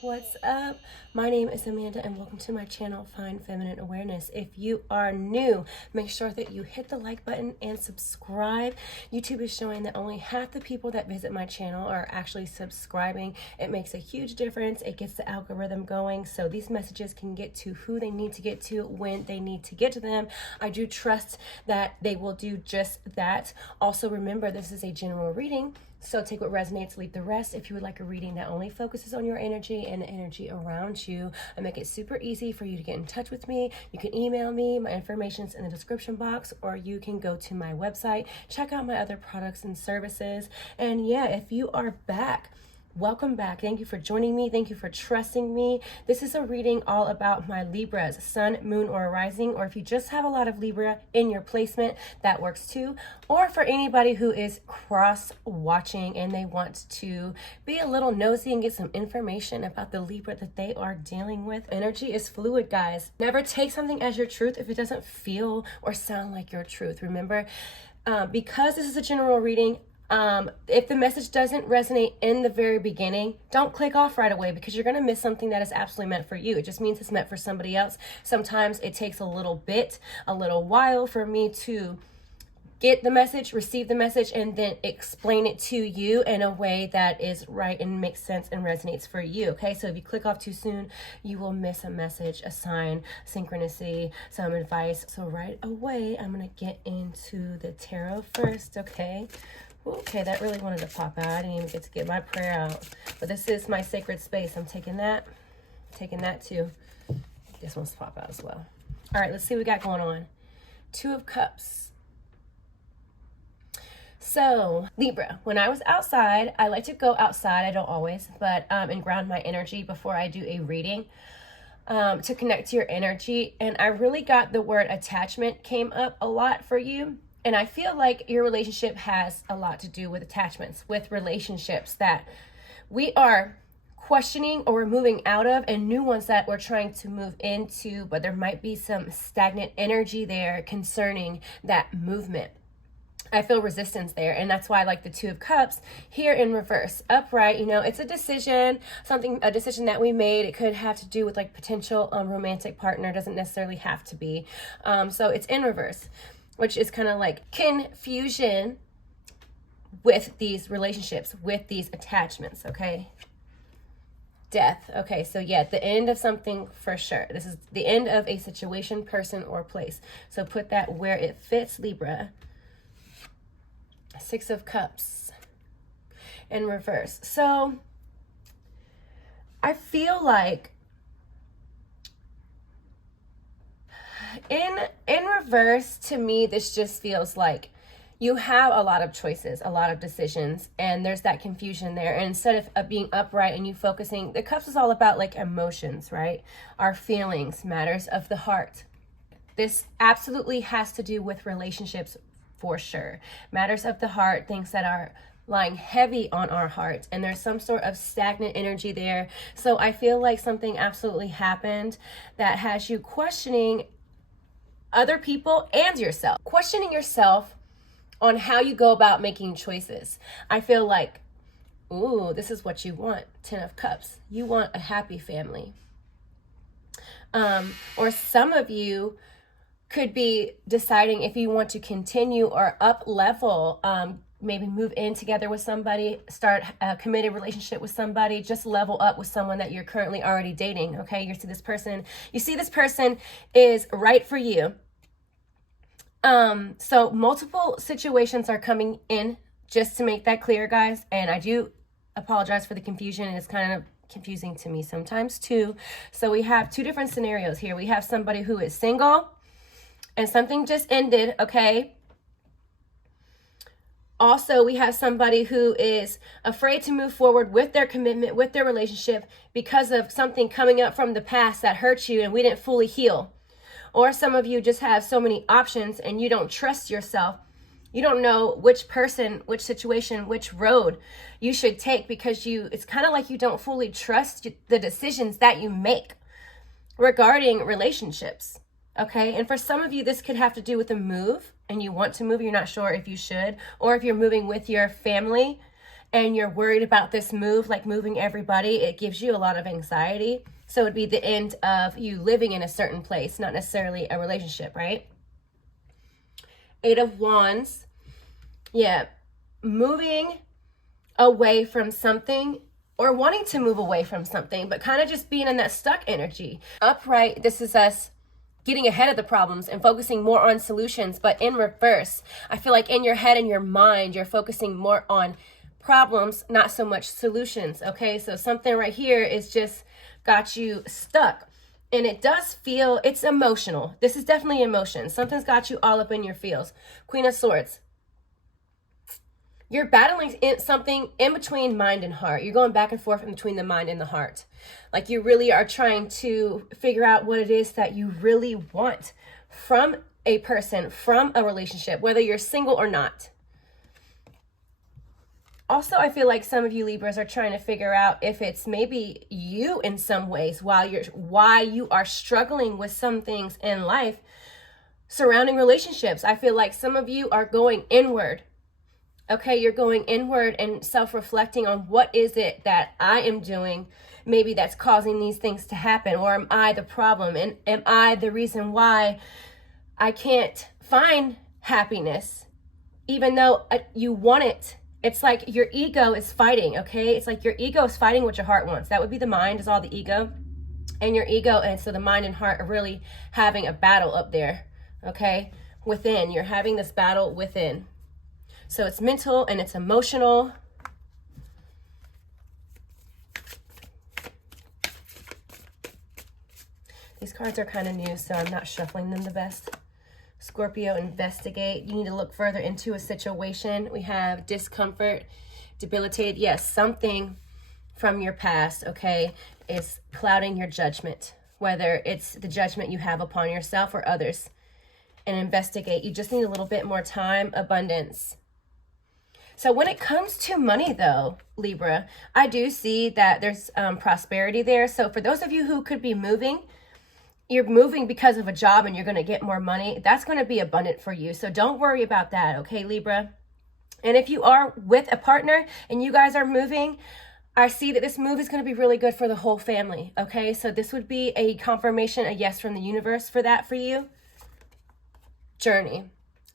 what's up? My name is Amanda and welcome to my channel, Find Feminine Awareness. If you are new, make sure that you hit the like button and subscribe. YouTube is showing that only half the people that visit my channel are actually subscribing. It makes a huge difference. It gets the algorithm going so these messages can get to who they need to get to when they need to get to them. I do trust that they will do just that. Also remember, this is a general reading. So take what resonates, leave the rest. If you would like a reading that only focuses on your energy and the energy around you, I make it super easy for you to get in touch with me. You can email me, my information's in the description box, or you can go to my website, check out my other products and services. And yeah, if you are back, welcome back. Thank you for joining me. Thank you for trusting me. This is a reading all about my Libras, sun, moon, or rising, or if you just have a lot of Libra in your placement, that works too. Or for anybody who is cross-watching and they want to be a little nosy and get some information about the Libra that they are dealing with. Energy is fluid, guys. Never take something as your truth if it doesn't feel or sound like your truth. Remember, because this is a general reading, if the message doesn't resonate in the very beginning, don't click off right away because you're going to miss something that is absolutely meant for you. It just means it's meant for somebody else. Sometimes it takes a little while for me to get the message, receive the message, and then explain it to you in a way that is right and makes sense and resonates for you. Okay, so if you click off too soon, you will miss a message, a sign, synchronicity, some advice. So right away, I'm going to get into the tarot first. Okay, that really wanted to pop out. I didn't even get to get my prayer out. But this is my sacred space. I'm taking that too. This one's to pop out as well. All right, let's see what we got going on. Two of Cups. So, Libra, when I was outside, I like to go outside. I don't always, but and ground my energy before I do a reading to connect to your energy. And I really got the word attachment came up a lot for you. And I feel like your relationship has a lot to do with attachments, with relationships that we are questioning or we're moving out of, and new ones that we're trying to move into, but there might be some stagnant energy there concerning that movement. I feel resistance there, and that's why I like the Two of Cups here in reverse. Upright, it's a decision, a decision that we made. It could have to do with like potential romantic partner, doesn't necessarily have to be. So it's in reverse, which is kind of like confusion with these relationships, with these attachments, okay? Death, okay, so yeah, the end of something for sure. This is the end of a situation, person, or place. So put that where it fits, Libra. Six of Cups in reverse. So I feel like in reverse, to me, this just feels like you have a lot of choices, a lot of decisions, and there's that confusion there. And instead of being upright and you focusing, the Cups is all about like emotions, right? Our feelings, matters of the heart. This absolutely has to do with relationships for sure. Matters of the heart, things that are lying heavy on our heart, and there's some sort of stagnant energy there. So I feel like something absolutely happened that has you questioning other people and yourself, questioning yourself on how you go about making choices. I feel like, ooh, this is what you want. 10 of Cups. You want a happy family. Or some of you could be deciding if you want to continue or up level, maybe move in together with somebody, start a committed relationship with somebody, just level up with someone that you're currently already dating, okay? You see this person is right for you. So multiple situations are coming in, just to make that clear, guys. And I do apologize for the confusion. It's kind of confusing to me sometimes too. So we have two different scenarios here. We have somebody who is single and something just ended, okay? Also, we have somebody who is afraid to move forward with their commitment, with their relationship, because of something coming up from the past that hurt you and we didn't fully heal. Or some of you just have so many options and you don't trust yourself. You don't know which person, which situation, which road you should take because it's kind of like you don't fully trust the decisions that you make regarding relationships. Okay, and for some of you, this could have to do with a move, and you want to move, you're not sure if you should, or if you're moving with your family and you're worried about this move, like moving everybody, it gives you a lot of anxiety. So it'd be the end of you living in a certain place, not necessarily a relationship, right? 8 of Wands. Yeah, moving away from something or wanting to move away from something, but kind of just being in that stuck energy. Upright, this is us getting ahead of the problems and focusing more on solutions, but in reverse. I feel like in your head and your mind, you're focusing more on problems, not so much solutions, okay? So something right here is just got you stuck. And it does feel, it's emotional. This is definitely emotion. Something's got you all up in your feels. Queen of Swords. You're battling something in between mind and heart. You're going back and forth in between the mind and the heart. Like you really are trying to figure out what it is that you really want from a person, from a relationship, whether you're single or not. Also, I feel like some of you Libras are trying to figure out if it's maybe you in some ways why you are struggling with some things in life surrounding relationships. I feel like some of you are going inward. Okay, you're going inward and self-reflecting on what is it that I am doing maybe that's causing these things to happen, or am I the problem, and am I the reason why I can't find happiness even though you want it. It's like your ego is fighting, okay? It's like your ego is fighting what your heart wants. That would be the mind, is all the ego. And your ego, and so the mind and heart are really having a battle up there, okay? Within, you're having this battle within. So it's mental and it's emotional. These cards are kind of new, so I'm not shuffling them the best. Scorpio, investigate. You need to look further into a situation. We have discomfort, debilitated. Yes, something from your past, okay, is clouding your judgment, whether it's the judgment you have upon yourself or others. And investigate. You just need a little bit more time. Abundance. So when it comes to money, though, Libra, I do see that there's prosperity there. So for those of you who could be moving, you're moving because of a job and you're going to get more money. That's going to be abundant for you. So don't worry about that, okay, Libra? And if you are with a partner and you guys are moving, I see that this move is going to be really good for the whole family, okay? So this would be a confirmation, a yes from the universe for that for you. Journey.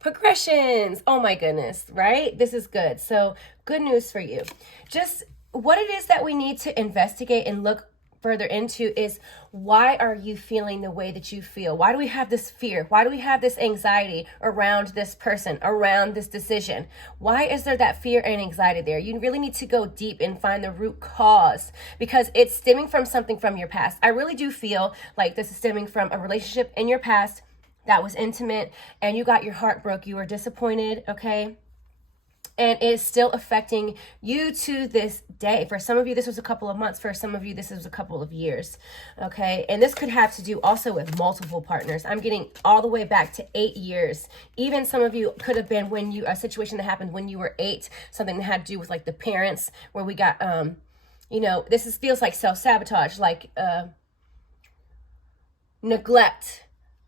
Progressions. Oh my goodness, right? This is good. So good news for you. Just what it is that we need to investigate and look further into is, why are you feeling the way that you feel? Why do we have this fear? Why do we have this anxiety around this person, around this decision? Why is there that fear and anxiety there? You really need to go deep and find the root cause, because it's stemming from something from your past. I really do feel like this is stemming from a relationship in your past that was intimate and you got your heart broke. You were disappointed, okay? And it is still affecting you to this day. For some of you, this was a couple of months. For some of you, this was a couple of years, okay? And this could have to do also with multiple partners. I'm getting all the way back to 8 years. Even some of you could have been a situation that happened when you were 8, something that had to do with like the parents, where we got, feels like self-sabotage, like neglect,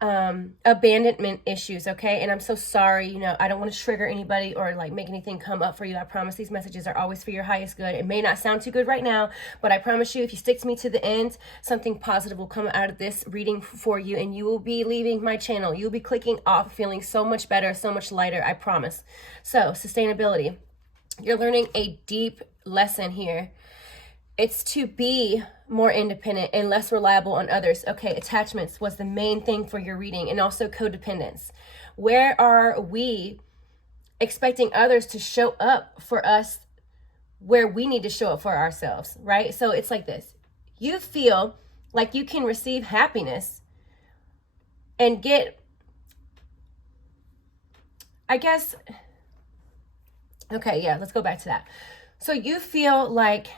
abandonment issues, okay? And I'm so sorry, I don't want to trigger anybody or like make anything come up for you. I promise these messages are always for your highest good. It may not sound too good right now, but I promise you, if you stick to me to the end, something positive will come out of this reading for you, and you will be leaving my channel. You'll be clicking off feeling so much better, so much lighter, I promise. So sustainability, you're learning a deep lesson here. It's to be more independent and less reliable on others. Okay, attachments was the main thing for your reading, and also codependence. Where are we expecting others to show up for us where we need to show up for ourselves, right? So it's like this. You feel like you can receive happiness and get, let's go back to that. So you feel like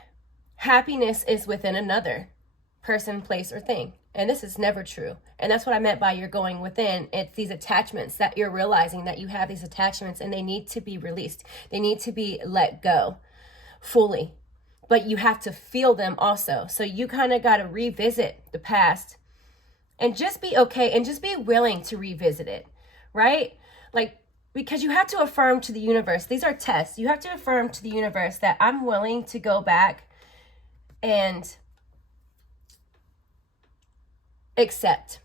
happiness is within another person, place, or thing. And this is never true. And that's what I meant by you're going within. It's these attachments that you're realizing that you have these attachments, and they need to be released. They need to be let go fully. But you have to feel them also. So you kind of got to revisit the past and just be okay and just be willing to revisit it, right? Like, because you have to affirm to the universe. These are tests. You have to affirm to the universe that I'm willing to go back and accept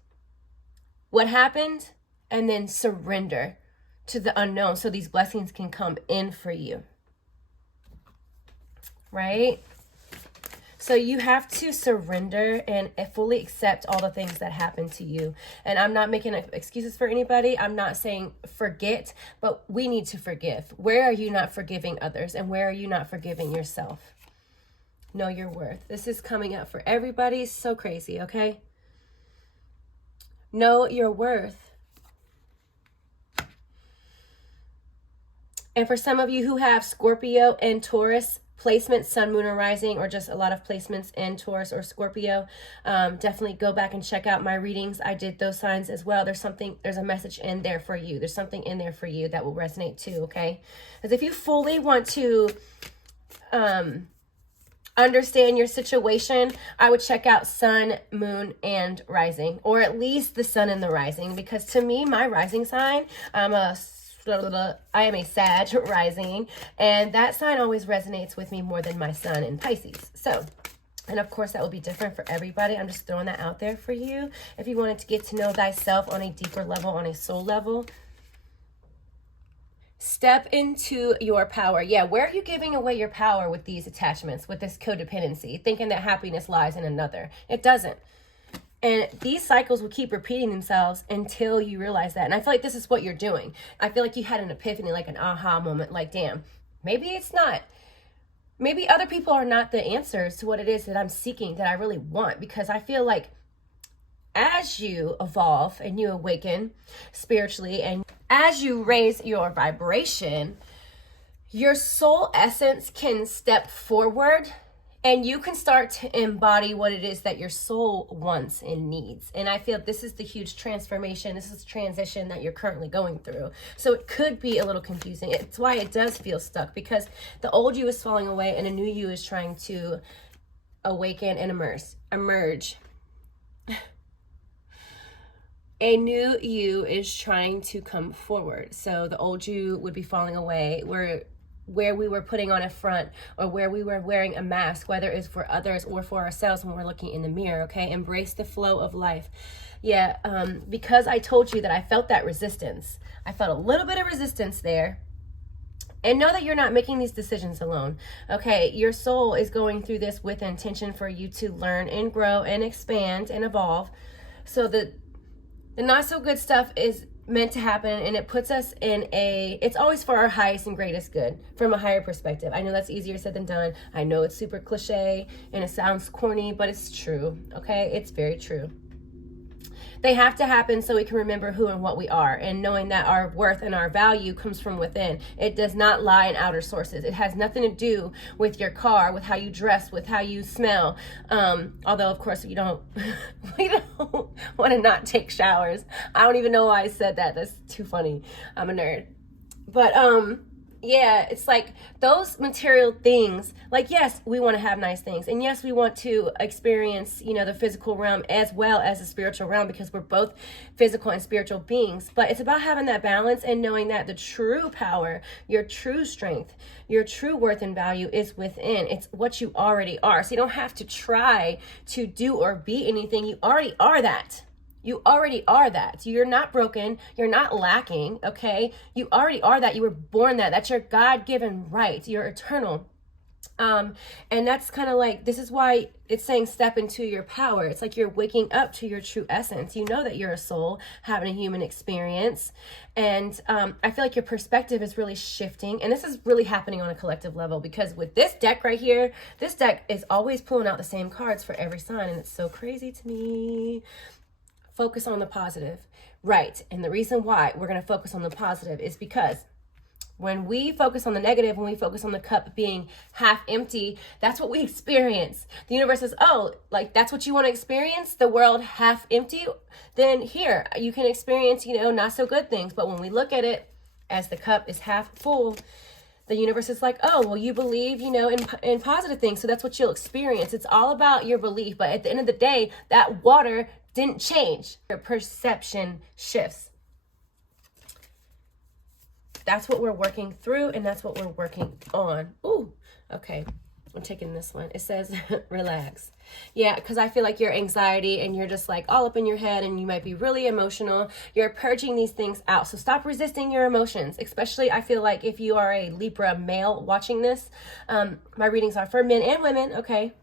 what happened and then surrender to the unknown so these blessings can come in for you. Right? So you have to surrender and fully accept all the things that happen to you. And I'm not making excuses for anybody. I'm not saying forget, but we need to forgive. Where are you not forgiving others? And where are you not forgiving yourself? Know your worth. This is coming up for everybody. So crazy, okay? Know your worth. And for some of you who have Scorpio and Taurus placements, sun, moon, or rising, or just a lot of placements in Taurus or Scorpio, definitely go back and check out my readings. I did those signs as well. There's a message in there for you. There's something in there for you that will resonate too, okay? Because if you fully want to understand your situation, I would check out sun, moon, and rising, or at least the sun and the rising, because to me, my rising sign, I am a Sag rising, and that sign always resonates with me more than my sun in Pisces. So, and of course, that will be different for everybody. I'm just throwing that out there for you. If you wanted to get to know thyself on a deeper level, on a soul level, step into your power. Yeah, where are you giving away your power with these attachments, with this codependency, thinking that happiness lies in another? It doesn't. And these cycles will keep repeating themselves until you realize that. And I feel like this is what you're doing. I feel like you had an epiphany, like an aha moment, like, damn, maybe it's not. Maybe other people are not the answers to what it is that I'm seeking, that I really want. Because I feel like as you evolve and you awaken spiritually, and as you raise your vibration, your soul essence can step forward. And you can start to embody what it is that your soul wants and needs. And I feel this is the huge transformation. This is the transition that you're currently going through. So it could be a little confusing. It's why it does feel stuck, because the old you is falling away and a new you is trying to awaken and emerge. A new you is trying to come forward. So the old you would be falling away, where we were putting on a front, or where we were wearing a mask, whether it's for others or for ourselves when we're looking in the mirror, okay? Embrace the flow of life. Yeah, because I told you that I felt that resistance. I felt a little bit of resistance there. And know that you're not making these decisions alone, okay? Your soul is going through this with intention for you to learn and grow and expand and evolve. So the not so good stuff is meant to happen, and it puts us in it's always for our highest and greatest good from a higher perspective. I know that's easier said than done. I know it's super cliche and it sounds corny, but it's true, okay? It's very true. They have to happen so we can remember who and what we are, and knowing that our worth and our value comes from within. It does not lie in outer sources. It has nothing to do with your car, with how you dress, with how you smell. Although, of course, we don't want to not take showers. I don't even know why I said that. That's too funny. I'm a nerd. But yeah, it's like those material things, like, yes, we want to have nice things. And yes, we want to experience, the physical realm as well as the spiritual realm, because we're both physical and spiritual beings. But it's about having that balance and knowing that the true power, your true strength, your true worth and value is within. It's what you already are. So you don't have to try to do or be anything. You already are that. You already are that. You're not broken. You're not lacking, okay? You already are that. You were born that. That's your God-given right. You're eternal. And that's kind of like, this is why it's saying step into your power. It's like you're waking up to your true essence. You know that you're a soul having a human experience. And I feel like your perspective is really shifting. And this is really happening on a collective level, because with this deck right here, this deck is always pulling out the same cards for every sign. And it's so crazy to me. Focus on the positive. Right. And the reason why we're going to focus on the positive is because when we focus on the negative, when we focus on the cup being half empty, that's what we experience. The universe says, oh, like, that's what you want to experience? The world half empty? Then here, you can experience, not so good things. But when we look at it as the cup is half full, the universe is like, oh, well, you believe, in positive things. So that's what you'll experience. It's all about your belief. But at the end of the day, that water didn't change. Your perception shifts. that's what we're working through, and that's what we're working on. Ooh, okay. I'm taking this one. It says, relax. Yeah, because I feel like your anxiety and you're just like all up in your head and you might be really emotional. You're purging these things out. So stop resisting your emotions, especially I feel like if you are a Libra male watching this. My readings are for men and women, okay?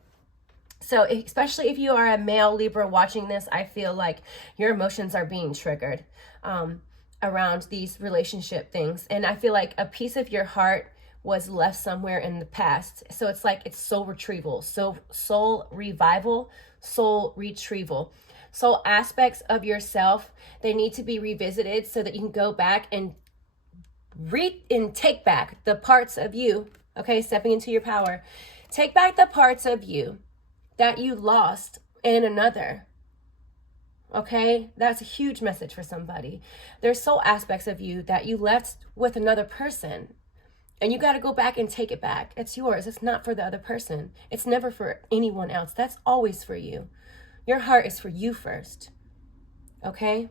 So especially if you are a male Libra watching this, I feel like your emotions are being triggered around these relationship things. And I feel like a piece of your heart was left somewhere in the past. So it's like it's soul retrieval, so soul revival, soul retrieval. Soul aspects of yourself, they need to be revisited so that you can go back and take back the parts of you, okay, stepping into your power. Take back the parts of you that you lost in another. Okay, that's a huge message for somebody. There's soul aspects of you that you left with another person. And you got to go back and take it back. It's yours. It's not for the other person. It's never for anyone else. That's always for you. Your heart is for you first. Okay?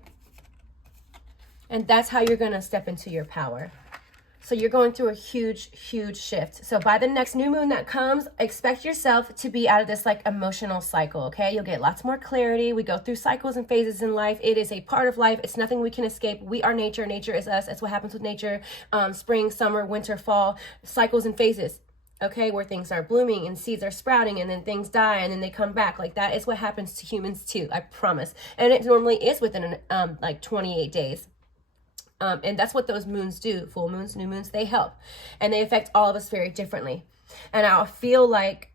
And that's how you're going to step into your power. So you're going through a huge, huge shift. So by the next new moon that comes, expect yourself to be out of this like emotional cycle, okay? You'll get lots more clarity. We go through cycles and phases in life. It is a part of life. It's nothing we can escape. We are nature. Nature is us. That's what happens with nature. Spring, summer, winter, fall, cycles and phases, okay? Where things are blooming and seeds are sprouting and then things die and then they come back. Like that is what happens to humans too, I promise. And it normally is within like 28 days. And that's what those moons do. Full moons, new moons, they help. And they affect all of us very differently. And I feel like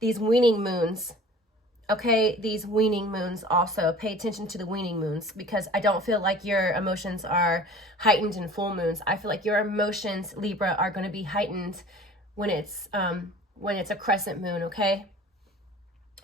these weaning moons, okay, these weaning moons also, pay attention to the weaning moons, because I don't feel like your emotions are heightened in full moons. I feel like your emotions, Libra, are going to be heightened when it's a crescent moon, okay?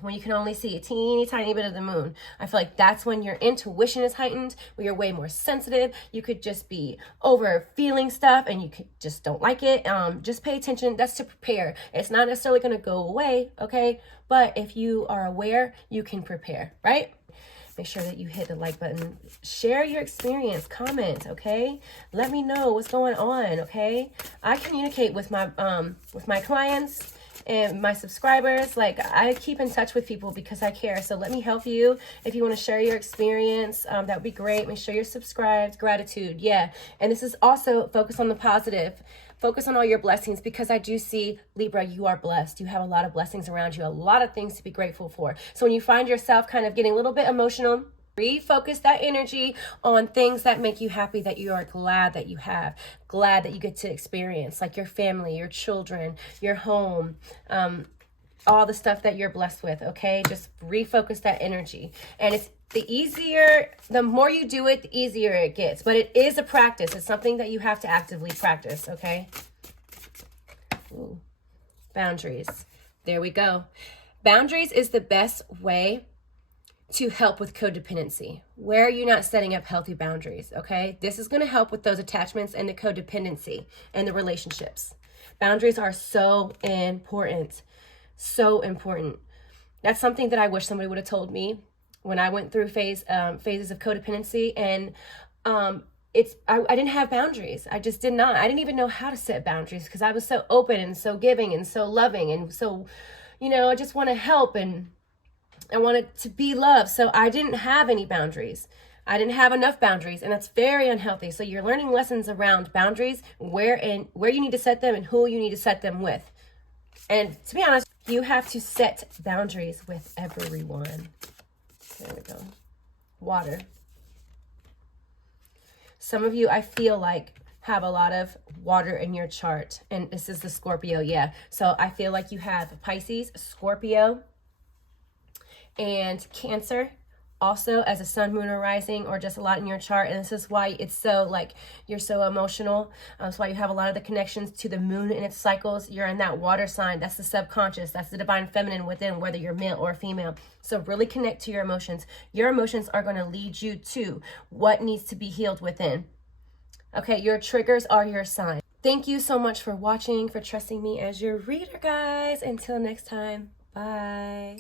When you can only see a teeny tiny bit of the moon. I feel like that's when your intuition is heightened, where you're way more sensitive. You could just be over feeling stuff and you just don't like it. Just pay attention. That's to prepare. It's not necessarily going to go away, okay? But if you are aware, you can prepare, right? Make sure that you hit the like button. Share your experience. Comment, okay? Let me know what's going on, okay? I communicate with my clients and my subscribers. Like, I keep in touch with people because I care. So let me help you. If you want to share your experience, that would be great. Make sure you're subscribed. Gratitude. Yeah. And this is also focus on the positive. Focus on all your blessings, because I do see, Libra, you are blessed. You have a lot of blessings around you, a lot of things to be grateful for. So when you find yourself kind of getting a little bit emotional, refocus that energy on things that make you happy, that you are glad that you have, glad that you get to experience, like your family, your children, your home, all the stuff that you're blessed with, okay? Just refocus that energy. And it's the more you do it, the easier it gets. But it is a practice. It's something that you have to actively practice, okay? Ooh. Boundaries. There we go. Boundaries is the best way to help with codependency. Where are you not setting up healthy boundaries, okay? This is going to help with those attachments and the codependency and the relationships. Boundaries are so important. So important. That's something that I wish somebody would have told me when I went through phases of codependency. And I didn't have boundaries. I just did not. I didn't even know how to set boundaries because I was so open and so giving and so loving. And so, I just want to help and I wanted to be loved. So I didn't have any boundaries. I didn't have enough boundaries, and that's very unhealthy. So you're learning lessons around boundaries, where you need to set them and who you need to set them with. And to be honest, you have to set boundaries with everyone. There we go. Water. Some of you, I feel like, have a lot of water in your chart. And this is the Scorpio, yeah. So I feel like you have Pisces, Scorpio, and Cancer also as a sun, moon, or rising, or just a lot in your chart. And this is why it's so, like, you're so emotional. That's why you have a lot of the connections to the moon and its cycles. You're in that water sign. That's the subconscious. That's the divine feminine within, whether you're male or female. So really connect to your emotions. Your emotions are going to lead you to what needs to be healed within. Okay, your triggers are your sign. Thank you so much for watching, for trusting me as your reader, guys. Until next time, bye.